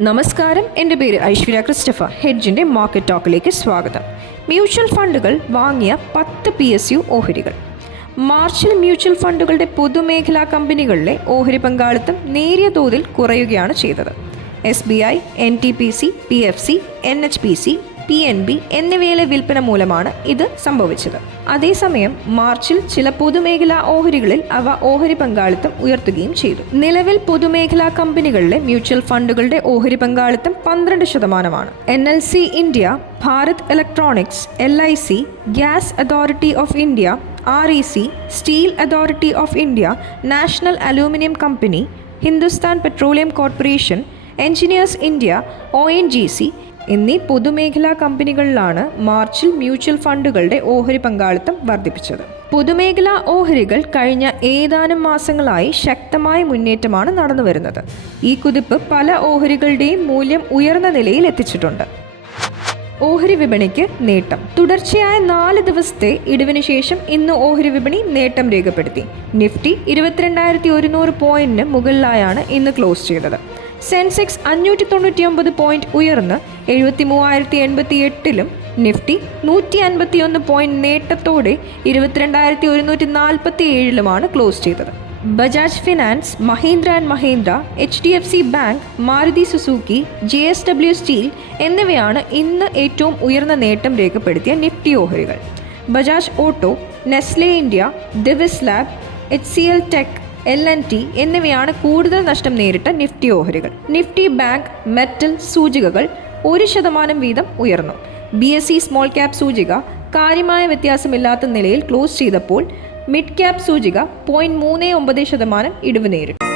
നമസ്കാരം. എന്റെ പേര് ഐശ്വര്യ ക്രിസ്റ്റഫ ഹെഡ്ജിന്റെ മാർക്കറ്റ് ടോക്കിലേക്ക് സ്വാഗതം. മ്യൂച്വൽ ഫണ്ടുകൾ വാങ്ങിയ പത്ത് പി എസ് യു ഓഹരികൾ. മാർച്ചിൽ മ്യൂച്വൽ ഫണ്ടുകളുടെ പൊതുമേഖലാ കമ്പനികളിലെ ഓഹരി പങ്കാളിത്തം നേരിയ തോതിൽ കുറയുകയാണ് ചെയ്തത്. S B I N T P C P F C N H P C P N B എന്നിവയിലെ വിൽപ്പന മൂലമാണ് ഇത് സംഭവിച്ചത്. അതേസമയം മാർച്ചിൽ ചില പൊതുമേഖലാ ഓഹരികളിൽ അവ ഓഹരി പങ്കാളിത്തം ഉയർത്തുകയും ചെയ്തു. നിലവിൽ പൊതുമേഖലാ കമ്പനികളിലെ മ്യൂച്വൽ ഫണ്ടുകളുടെ ഓഹരി പങ്കാളിത്തം പന്ത്രണ്ട് ശതമാനമാണ്. N L C India Bharat electronics L I C gas authority of India R E C steel authority of India national aluminium company Hindustan petroleum corporation engineers India O N G C എന്നീ പൊതുമേഖലാ കമ്പനികളിലാണ് മാർച്ചിൽ mutual ഫണ്ടുകളുടെ ഓഹരി പങ്കാളിത്തം വർദ്ധിപ്പിച്ചത്. പൊതുമേഖലാ ഓഹരികൾ കഴിഞ്ഞ ഏതാനും മാസങ്ങളായി ശക്തമായ മുന്നേറ്റമാണ് നടന്നുവരുന്നത്. ഈ കുതിപ്പ് പല ഓഹരികളുടെയും മൂല്യം ഉയർന്ന നിലയിൽ എത്തിച്ചിട്ടുണ്ട്. ഓഹരി വിപണിക്ക് നേട്ടം. തുടർച്ചയായ നാല് ദിവസത്തെ ഇടിവിന് ശേഷം ഇന്ന് ഓഹരി വിപണി നേട്ടം രേഖപ്പെടുത്തി. നിഫ്റ്റി ഇരുപത്തിരണ്ടായിരത്തി ഒരുന്നൂറ് പോയിന്റിന് മുകളിലായാണ് ഇന്ന് ക്ലോസ് ചെയ്തത്. സെൻസെക്സ് അഞ്ഞൂറ്റി തൊണ്ണൂറ്റി ഒമ്പത് പോയിന്റ് ഉയർന്ന് എഴുപത്തി മൂവായിരത്തി എൺപത്തി എട്ടിലും നിഫ്റ്റി നൂറ്റി അൻപത്തി ഒന്ന് പോയിന്റ് നേട്ടത്തോടെ ഇരുപത്തിരണ്ടായിരത്തി ഒരുന്നൂറ്റി നാൽപ്പത്തി ഏഴിലുമാണ് ക്ലോസ് ചെയ്തത്. Bajaj finance Mahindra and Mahindra H D F C bank Maruti Suzuki J S W steel എന്നിവയാണ് ഇന്ന് ഏറ്റവും ഉയർന്ന നേട്ടം രേഖപ്പെടുത്തിയ നിഫ്റ്റി ഓഹരികൾ. Bajaj auto Nestle India Divi's lab H C L tech L N T എന്നിവയാണ് കൂടുതൽ നഷ്ടം നേരിട്ട നിഫ്റ്റി ഓഹരികൾ. നിഫ്റ്റി ബാങ്ക് മെറ്റൽ സൂചികകൾ ഒരു ശതമാനം വീതം ഉയർന്നു. B S E small cap സൂചിക കാര്യമായ വ്യത്യാസമില്ലാത്ത നിലയിൽ ക്ലോസ് ചെയ്തപ്പോൾ മിഡ് ക്യാപ് സൂചിക പോയിന്റ് മൂന്ന് ഒമ്പത് ശതമാനം ഇടിവ് നേരിട്ടു.